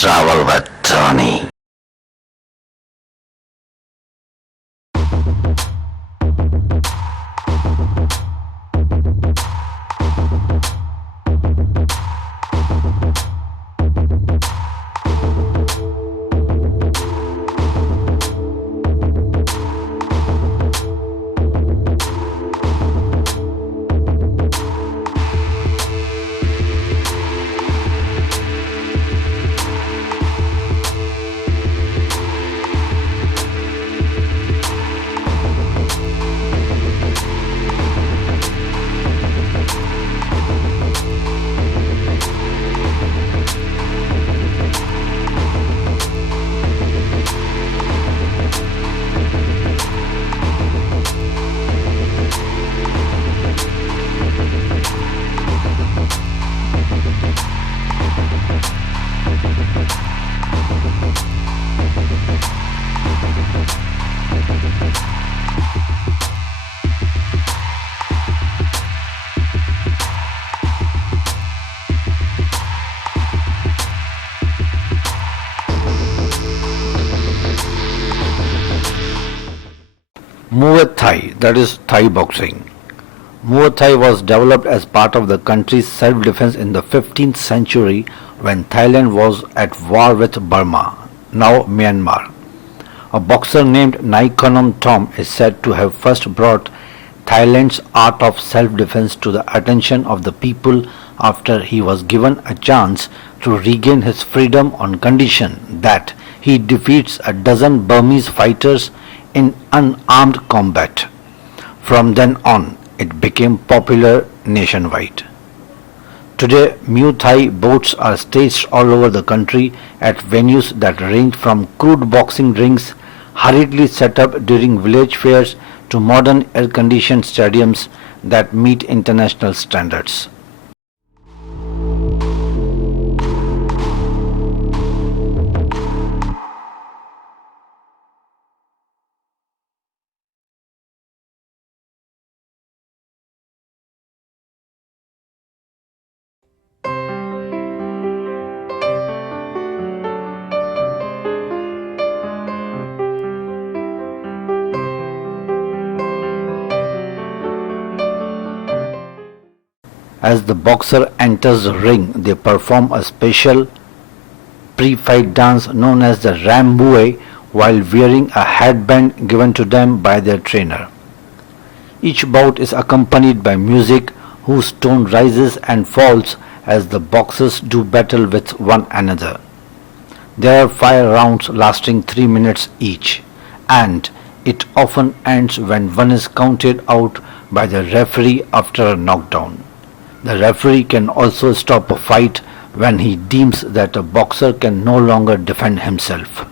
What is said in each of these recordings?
Travel with Tony. Muay Thai, that is Thai boxing. Muay Thai was developed as part of the country's self-defense in the 15th century when Thailand was at war with Burma, now Myanmar. A boxer named Naikonom Tom is said to have first brought Thailand's art of self-defense to the attention of the people after he was given a chance to regain his freedom on condition that he defeats a dozen Burmese fighters in unarmed combat. From then on, it became popular nationwide. Today, Muay Thai bouts are staged all over the country at venues that range from crude boxing rings hurriedly set up during village fairs to modern air-conditioned stadiums that meet international standards. As the boxer enters the ring, they perform a special pre-fight dance known as the Rambue while wearing a headband given to them by their trainer. Each bout is accompanied by music whose tone rises and falls as the boxers do battle with one another. There are 5 rounds lasting 3 minutes each, and it often ends when one is counted out by the referee after a knockdown. The referee can also stop a fight when he deems that a boxer can no longer defend himself.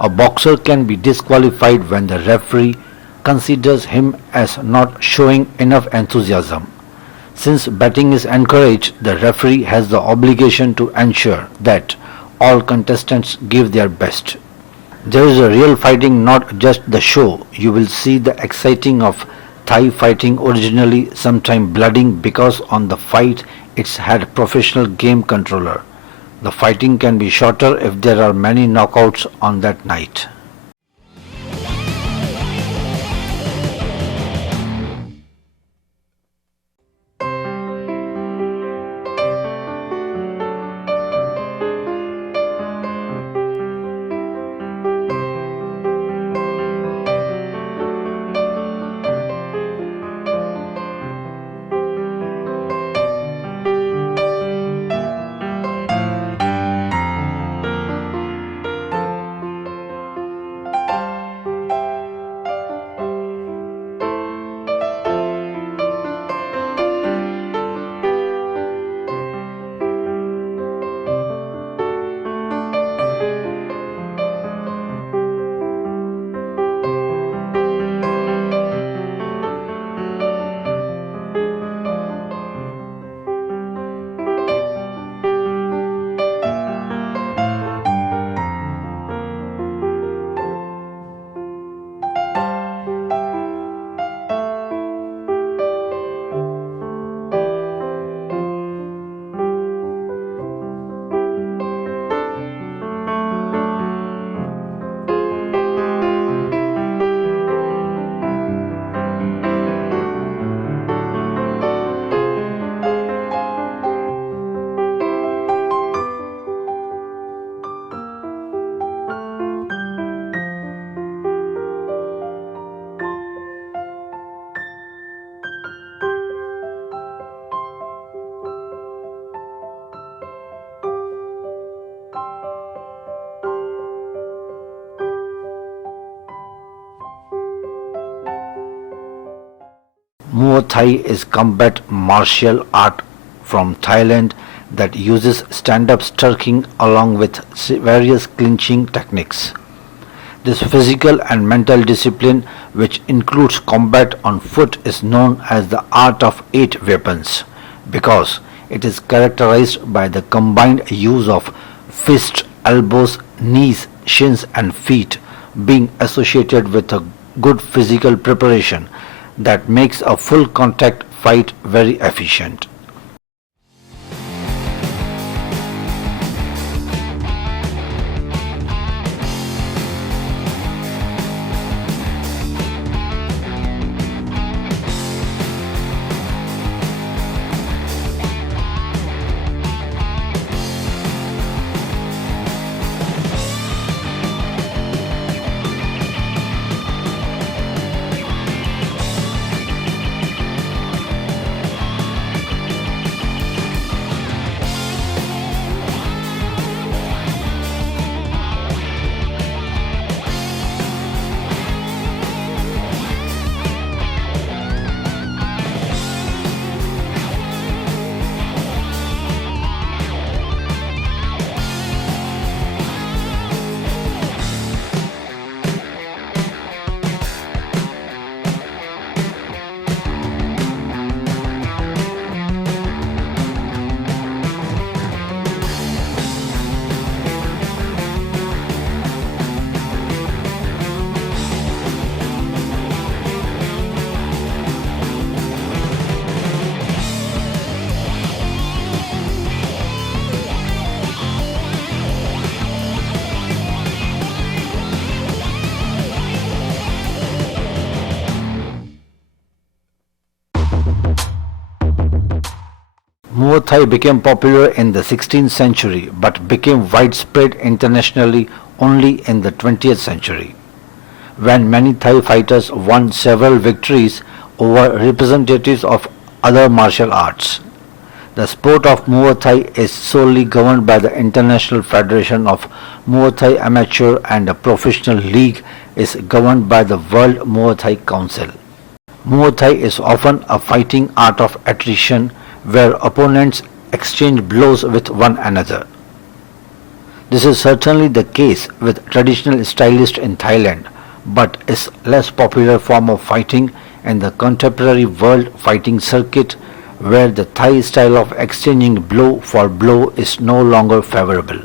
A boxer can be disqualified when the referee considers him as not showing enough enthusiasm. Since betting is encouraged, the referee has the obligation to ensure that all contestants give their best. There is a real fighting, not just the show. You will see the exciting of Thai fighting, originally sometime blooding because on the fight it's had professional game controller. The fighting can be shorter if there are many knockouts on that night. Muay Thai is combat martial art from Thailand that uses stand-up striking along with various clinching techniques. This physical and mental discipline, which includes combat on foot, is known as the art of eight weapons because it is characterized by the combined use of fists, elbows, knees, shins and feet being associated with a good physical preparation that makes a full contact fight very efficient. Muay Thai became popular in the 16th century but became widespread internationally only in the 20th century, when many Thai fighters won several victories over representatives of other martial arts. The sport of Muay Thai is solely governed by the International Federation of Muay Thai Amateur, and a professional league is governed by the World Muay Thai Council. Muay Thai is often a fighting art of attrition where opponents exchange blows with one another. This is certainly the case with traditional stylists in Thailand, but is less popular form of fighting in the contemporary world fighting circuit where the Thai style of exchanging blow for blow is no longer favorable.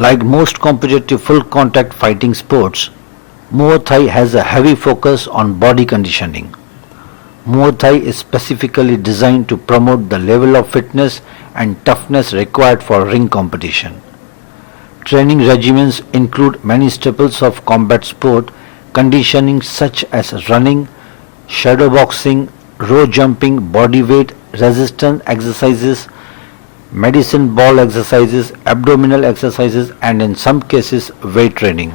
Like most competitive full contact fighting sports, Muay Thai has a heavy focus on body conditioning. Muay Thai is specifically designed to promote the level of fitness and toughness required for ring competition. Training regimens include many staples of combat sport conditioning such as running, shadow boxing, row jumping, body weight, resistance exercises, medicine ball exercises, abdominal exercises, and in some cases weight training.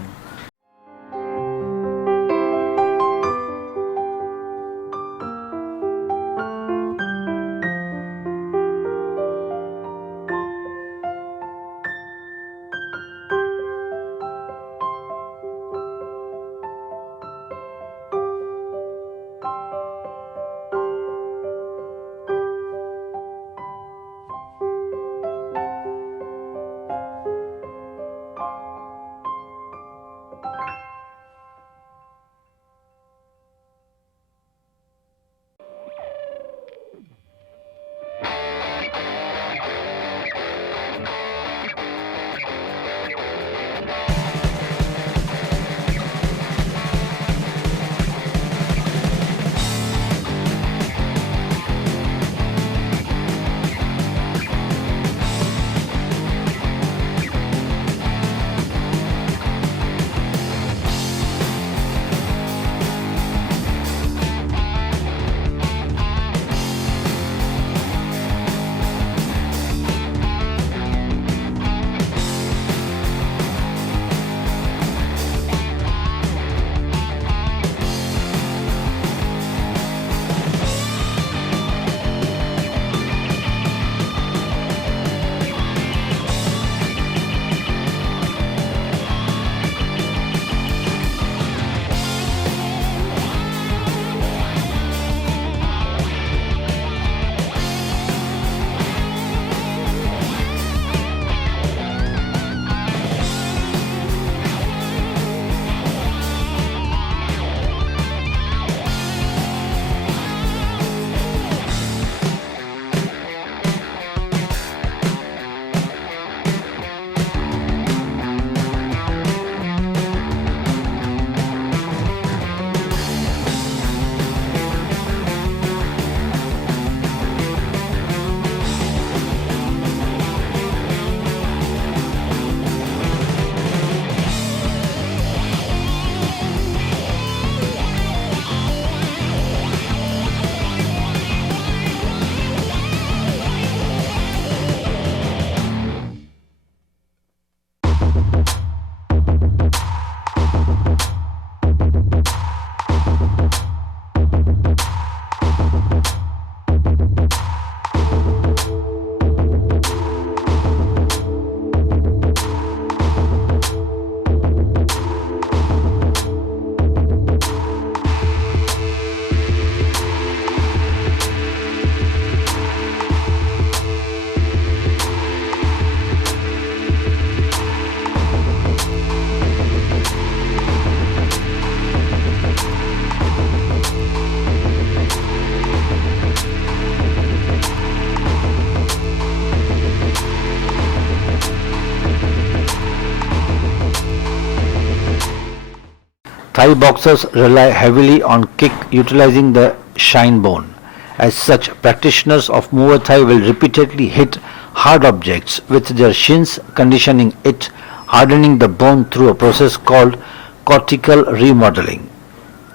Thai boxers rely heavily on kick utilizing the shin bone. As such, practitioners of Muay Thai will repeatedly hit hard objects with their shins, conditioning it, hardening the bone through a process called cortical remodeling.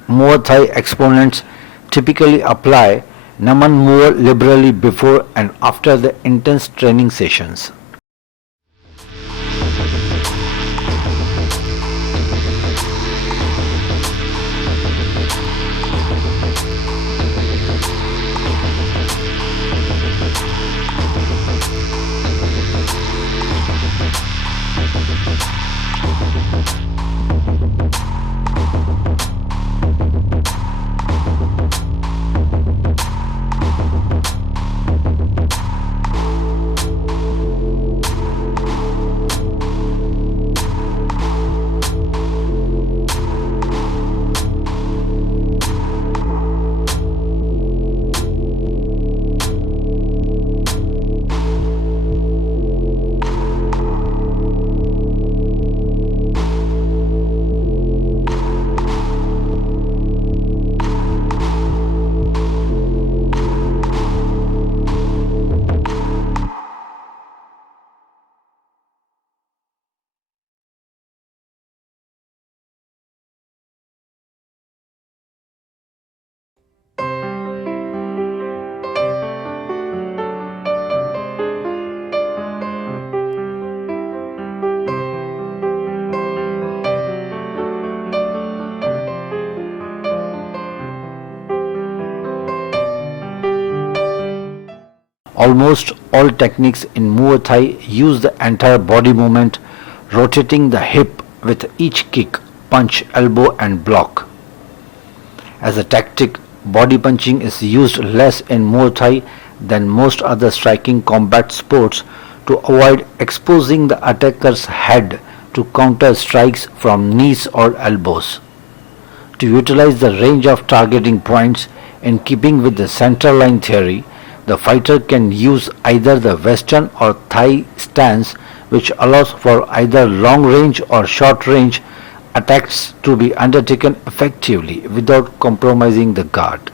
Muay Thai exponents typically apply Naman Muay liberally before and after the intense training sessions. Almost all techniques in Muay Thai use the entire body movement, rotating the hip with each kick, punch, elbow and block. As a tactic, body punching is used less in Muay Thai than most other striking combat sports to avoid exposing the attacker's head to counter strikes from knees or elbows. To utilize the range of targeting points in keeping with the central line theory, the fighter can use either the Western or Thai stance, which allows for either long range or short range attacks to be undertaken effectively without compromising the guard.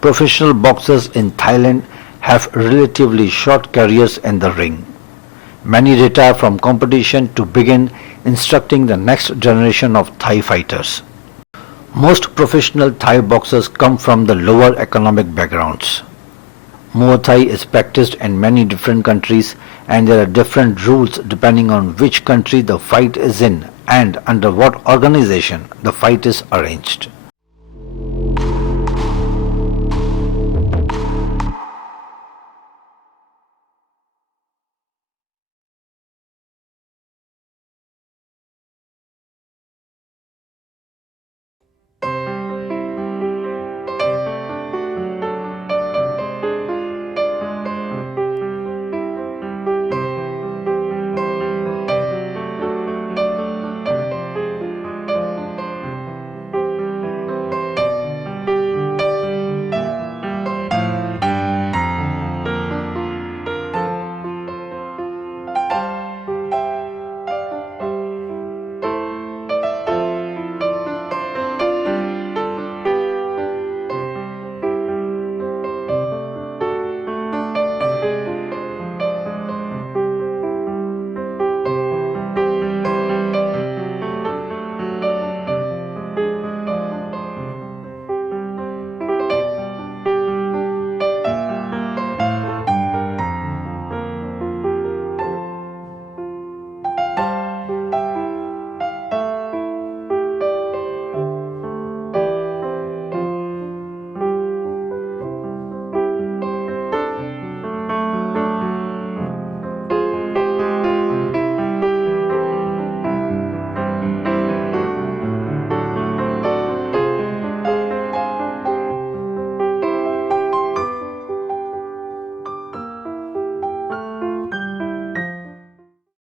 Professional boxers in Thailand have relatively short careers in the ring. Many retire from competition to begin instructing the next generation of Thai fighters. Most professional Thai boxers come from the lower economic backgrounds. Muay Thai is practiced in many different countries and there are different rules depending on which country the fight is in and under what organization the fight is arranged.